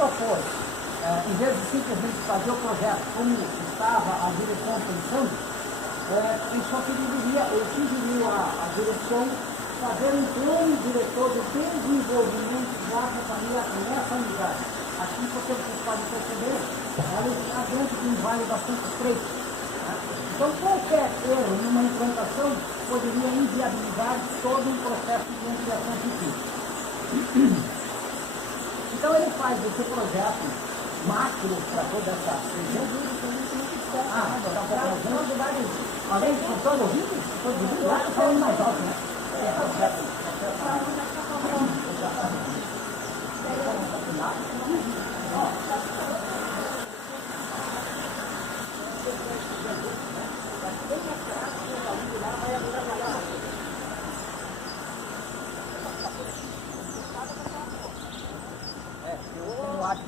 propôs, em vez de simplesmente fazer o projeto como estava a direção pensando, pensou que deveria, ou sugeriu a direção fazer um plano diretor de desenvolvimento da companhia nessa unidade. Aqui, porque vocês podem perceber, ela está dentro de um vale bastante estreito. Então, qualquer erro numa implantação poderia inviabilizar todo um processo de ampliação futura. Então, ele faz esse projeto macro para toda essa região. Além de todos os vídeos, lá está falando mais alto, né?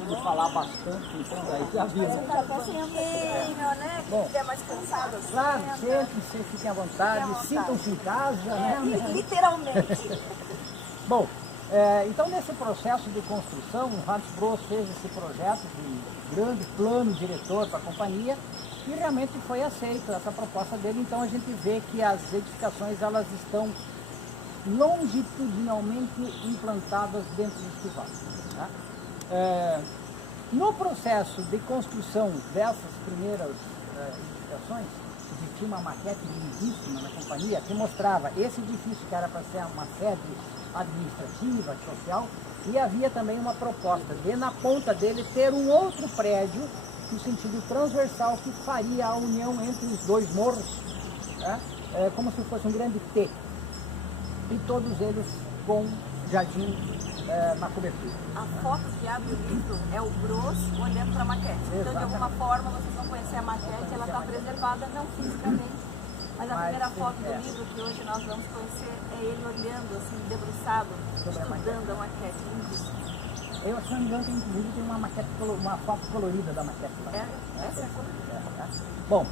De falar bastante, então aí já viu. Né? Bom, que é mais cansado assim. Claro, sempre, fiquem à vontade, sintam-se em casa, né? Literalmente. Bom, então nesse processo de construção, o Hans Bros fez esse projeto de grande plano diretor para a companhia e realmente foi aceito essa proposta dele. Então a gente vê que as edificações elas estão longitudinalmente implantadas dentro deste vale. Tá? No processo de construção dessas primeiras edificações, existia uma maquete lindíssima na companhia que mostrava esse edifício que era para ser uma sede administrativa, social, e havia também uma proposta de, na ponta dele, ter um outro prédio no sentido transversal que faria a união entre os dois morros, né? Como se fosse um grande T, e todos eles com jardim na cobertura. A foto que abre o livro é o Bros olhando para a maquete. Então, de alguma forma, vocês vão conhecer a maquete, ela está preservada, não fisicamente, mas a primeira foto do livro que hoje nós vamos conhecer é ele olhando, assim, debruçado, estudando a maquete. Eu, se não me engano, inclusive tem uma maquete, uma foto colorida da maquete lá. Essa é a colorida. Bom,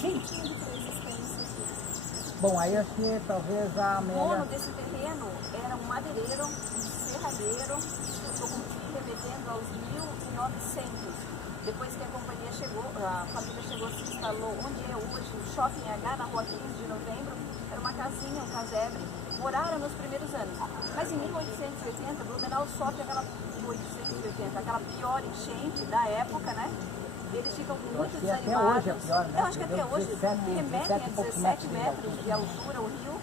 sim. Bom, aí acho que talvez a O dono desse terreno era um madeireiro, um serralheiro, estou remetendo aos 1900. Depois que a companhia chegou, a família chegou, se instalou onde é hoje o Shopping H, na rua 15 de novembro, era uma casinha, um casebre, moraram nos primeiros anos. Mas em 1880, Blumenau sofre aquela pior enchente da época, né? Eles ficam muito desanimados. Eu acho que até hoje remetem a 17 metros de altura o rio.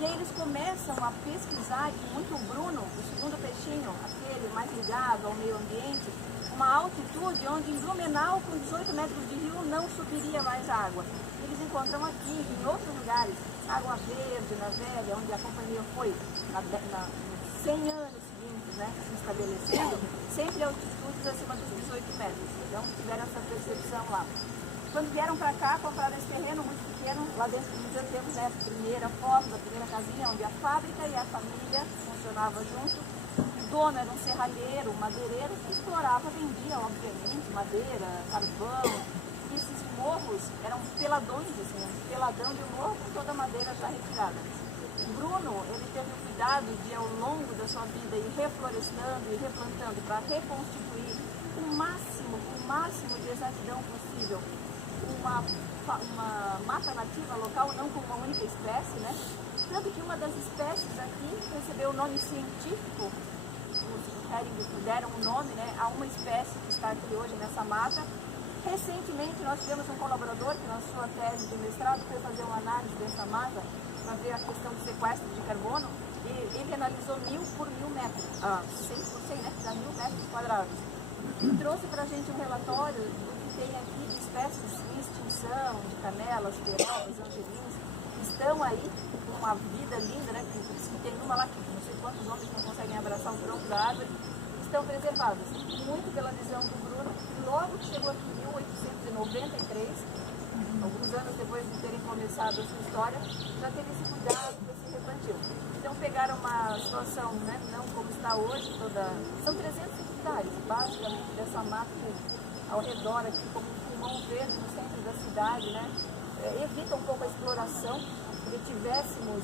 E aí eles começam a pesquisar, e muito o Bruno, o segundo peixinho, aquele mais ligado ao meio ambiente, uma altitude onde em Blumenau, com 18 metros de rio, não subiria mais água. Eles encontram aqui, em outros lugares, Água Verde, na Velha, onde a companhia foi nos 100 anos seguintes, né, se estabelecendo, sempre altitudes acima dos 18 metros. Então tiveram essa percepção lá. Quando vieram para cá, compraram esse terreno muito pequeno. Lá dentro do museu temos a primeira foto da primeira casinha, onde a fábrica e a família funcionavam junto. O dono era um serralheiro, um madeireiro, que explorava, vendia, obviamente, madeira, carvão. E esses morros eram peladões, assim, um peladão de um morro com toda a madeira já retirada. O Bruno, ele teve o cuidado de, ao longo da sua vida, ir reflorestando e replantando para reconstituir o máximo de exatidão possível uma mata nativa local, não com uma única espécie, né? Tanto que uma das espécies aqui recebeu o nome científico, os Heringos deram um nome, né, a uma espécie que está aqui hoje nessa mata. Recentemente nós tivemos um colaborador que na sua tese de mestrado foi fazer uma análise dessa mata para ver a questão do sequestro de carbono, e ele analisou 1000 por 1000 metros, 100 por 100, né, que dá 1000 metros quadrados. E trouxe para a gente um relatório do que tem aqui de espécies em extinção, de canelas, perobas, angelinas, que estão aí com uma vida linda, né? Que tem uma lá que não sei quantos homens não conseguem abraçar o tronco da árvore, estão preservadas. Muito pela visão do Bruno, que logo que chegou aqui em 1893, alguns anos depois de terem começado a sua história, já teve esse cuidado desse replantio. Então pegaram uma situação, né, não como está hoje, são 300 hectares, basicamente, dessa mata ao redor aqui, como um pulmão verde no centro da cidade, né? Evita um pouco a exploração, porque tivéssemos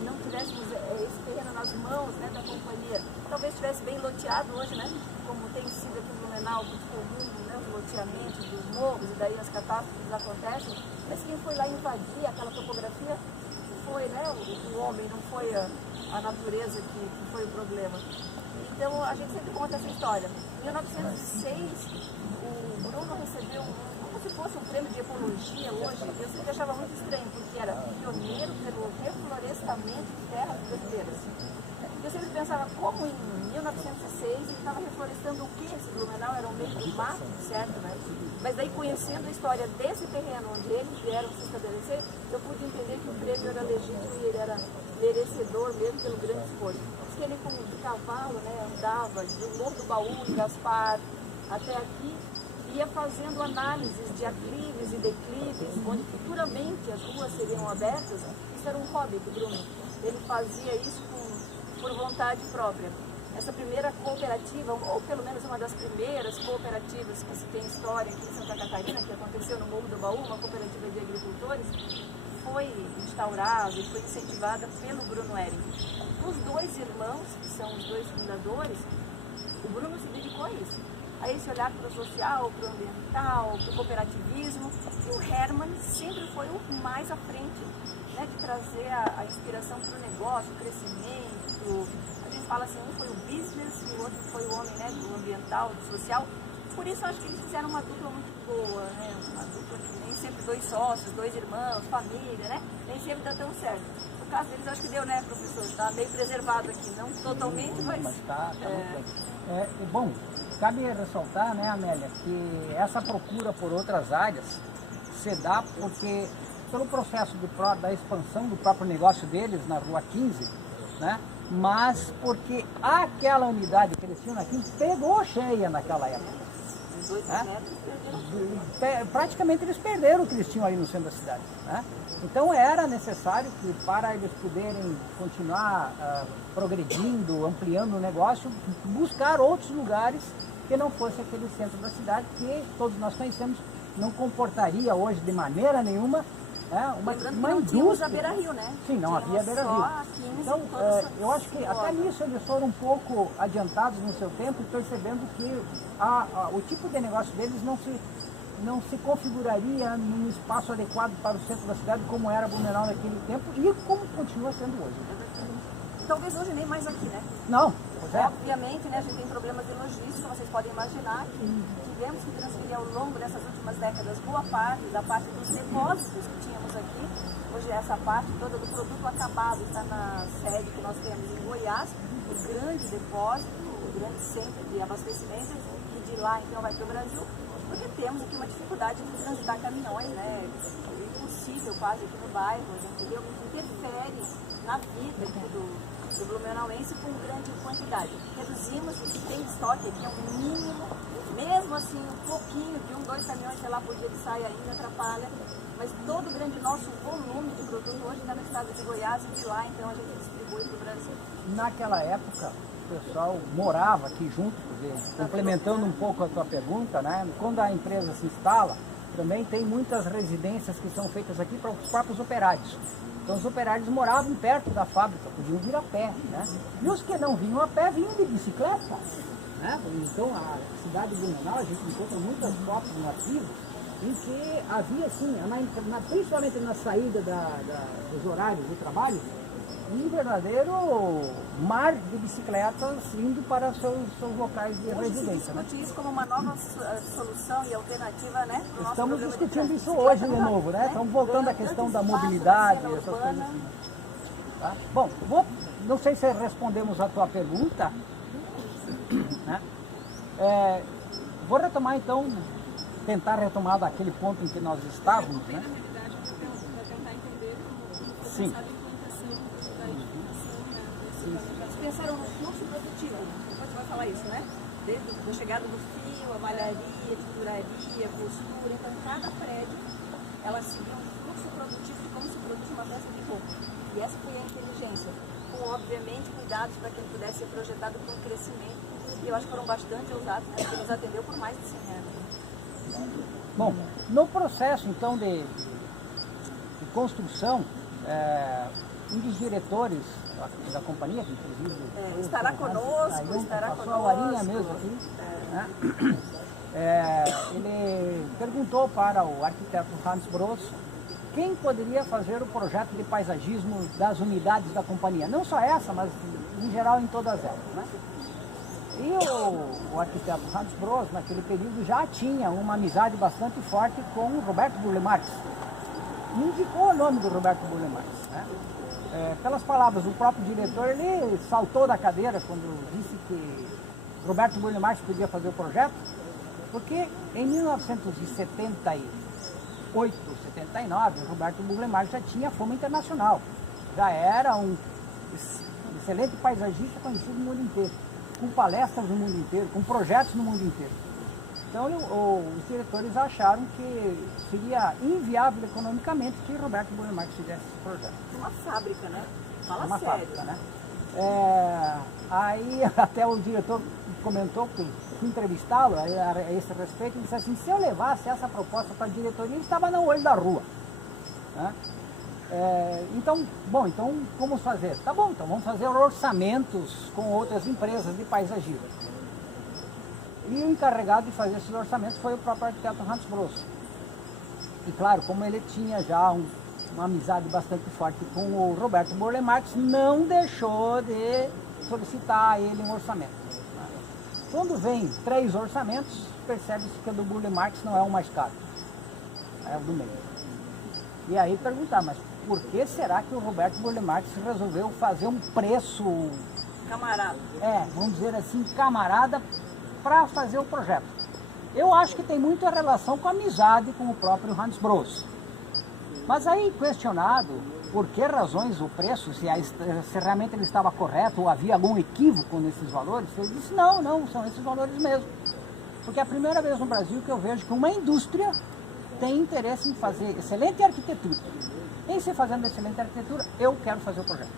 não tivéssemos esse terreno nas mãos, né, da companhia, talvez estivesse bem loteado hoje, né, como tem sido aqui em Blumenau, muito comum, né, os loteamentos dos morros, e daí as catástrofes acontecem, mas quem foi lá invadir aquela topografia foi, né, o homem, não foi a natureza que foi o problema. Então a gente sempre conta essa história. Em 1906, o Bruno recebeu como se fosse um prêmio de ecologia hoje. Eu sempre achava muito estranho, porque era pioneiro pelo reflorestamento de terras brasileiras. Eu sempre pensava, como em 1906 ele estava reflorestando o quê? Se Blumenau era um meio do mato, certo, né? Mas daí, conhecendo a história desse terreno onde eles vieram se estabelecer, eu pude entender que o prêmio era legítimo e ele era merecedor mesmo pelo grande esforço. Diz que ele, como de cavalo, né, andava do Morro do Baú, em Gaspar, até aqui, ia fazendo análises de aclives e declives, onde futuramente as ruas seriam abertas. Isso era um hobby do Bruno. Ele fazia isso por vontade própria. Essa primeira cooperativa, ou pelo menos uma das primeiras cooperativas que se tem história aqui em Santa Catarina, que aconteceu no Morro do Baú, uma cooperativa de agricultores, foi instaurada e foi incentivada pelo Bruno Hering. Os dois irmãos, que são os dois fundadores, o Bruno se dedicou a isso, a esse olhar para o social, para o ambiental, para o cooperativismo, e o Hermann sempre foi o mais à frente, né, de trazer a inspiração para o negócio, o crescimento. A gente fala assim, um foi o business e o outro foi o homem, né, do ambiental, do social. Por isso, acho que eles fizeram uma dupla muito boa, né? Uma dupla que nem sempre dois sócios, dois irmãos, família, né? Nem sempre dá tão certo. No caso deles, acho que deu, né, professor? Está meio preservado aqui, não totalmente, mas tá muito bem. Bom, cabe ressaltar, né, Amélia, que essa procura por outras áreas se dá porque, pelo processo da expansão do próprio negócio deles na Rua 15, né? Mas porque aquela unidade que eles tinham na 15 pegou cheia naquela época. Praticamente eles perderam o que eles tinham ali no centro da cidade, né? Então era necessário que, para eles poderem continuar progredindo, ampliando o negócio, buscar outros lugares que não fosse aquele centro da cidade que todos nós conhecemos, não comportaria hoje de maneira nenhuma uma indústria. A Beira-Rio, né? Sim, não havia Beira-Rio. Então, eu acho que até nisso eles foram um pouco adiantados no seu tempo, percebendo que o tipo de negócio deles não se configuraria num espaço adequado para o centro da cidade como era Blumenau naquele tempo e como continua sendo hoje. Talvez hoje nem mais aqui, né? Não, pois é. Obviamente, né, a gente tem problemas de logística, vocês podem imaginar que tivemos que transferir ao longo dessas últimas décadas boa parte da parte dos depósitos que tínhamos aqui. Hoje essa parte toda do produto acabado está na sede que nós temos em Goiás, o grande depósito, o grande centro de abastecimento, e de lá então vai para o Brasil, porque temos aqui uma dificuldade de transitar caminhões, né? É impossível quase aqui no bairro, entendeu? Interfere na vida aqui do blumenauense com grande quantidade. Reduzimos o que tem de estoque aqui, é um mínimo, mesmo assim, um pouquinho de 1, 2 caminhões, sei lá, por dia ele sai ainda, atrapalha, mas todo o grande nosso volume de produto hoje está no estado de Goiás e de lá, então a gente distribui para o Brasil. Naquela época, o pessoal morava aqui junto, complementando um pouco a tua pergunta, né? Quando a empresa se instala, também tem muitas residências que são feitas aqui para os próprios operários. Então os operários moravam perto da fábrica, podiam vir a pé, né? E os que não vinham a pé vinham de bicicleta, né? Então a cidade de Blumenau, a gente encontra muitas fotos no arquivo em que havia assim, principalmente na saída dos horários de trabalho, um verdadeiro mar de bicicletas indo para seus locais de residência. Hoje se isso como uma nova solução e alternativa, né? Estamos discutindo isso hoje de novo, né? Estamos voltando à questão da mobilidade, essas coisas assim. Tá? Bom, não sei se respondemos a tua pergunta, né? Vou retomar então, tentar retomar daquele ponto em que nós estávamos, né? Sim. Pensaram no fluxo produtivo, depois você vai falar isso, né? Desde a chegada do fio, a malharia, a tinturaria, a costura, então cada prédio, ela seguiu um fluxo produtivo de como se produz uma peça de roupa. E essa foi a inteligência, com obviamente cuidados para que ele pudesse ser projetado com crescimento. E eu acho que foram bastante ousados, né? Porque nos atendeu por mais de 100 anos. Bom, no processo então de construção, um dos diretores da companhia, que inclusive... estará conosco, estará passou a horinha mesmo aqui, né? Ele perguntou para o arquiteto Hans Bross quem poderia fazer o projeto de paisagismo das unidades da companhia. Não só essa, mas em geral em todas elas, né? E o arquiteto Hans Bross, naquele período, já tinha uma amizade bastante forte com o Roberto Burle Marx. Indicou o nome do Roberto Burle Marx, né? Pelas palavras do próprio diretor, ele saltou da cadeira quando disse que Roberto Burle Marx podia fazer o projeto, porque em 1978, 79, Roberto Burle Marx já tinha fama internacional. Já era um excelente paisagista conhecido no mundo inteiro, com palestras no mundo inteiro, com projetos no mundo inteiro. Então os diretores acharam que seria inviável economicamente que Roberto Burle Marx fizesse esse projeto. Uma fábrica, né? Fala Uma sério. fábrica, né? Aí até o diretor comentou, que fui entrevistá-lo a esse respeito, e disse assim, se eu levasse essa proposta para a diretoria, ele estava no olho da rua, né? Então como fazer? Tá bom, então vamos fazer orçamentos com outras empresas de paisagismo. E o encarregado de fazer esses orçamentos foi o próprio arquiteto Hans Bross. E claro, como ele tinha já uma amizade bastante forte com o Roberto Burle Marx, não deixou de solicitar a ele um orçamento. Quando vem 3 orçamentos, percebe-se que o do Burle Marx não é o mais caro, é o do meio. E aí perguntar, mas por que será que o Roberto Burle Marx resolveu fazer um preço... Camarada. Vamos dizer assim, camarada, para fazer o projeto? Eu acho que tem muita relação com a amizade com o próprio Hans Bross. Mas aí, questionado por que razões o preço, se realmente ele estava correto ou havia algum equívoco nesses valores, ele disse, não, são esses valores mesmo. Porque é a primeira vez no Brasil que eu vejo que uma indústria tem interesse em fazer excelente arquitetura. Em se fazendo excelente arquitetura, eu quero fazer o projeto.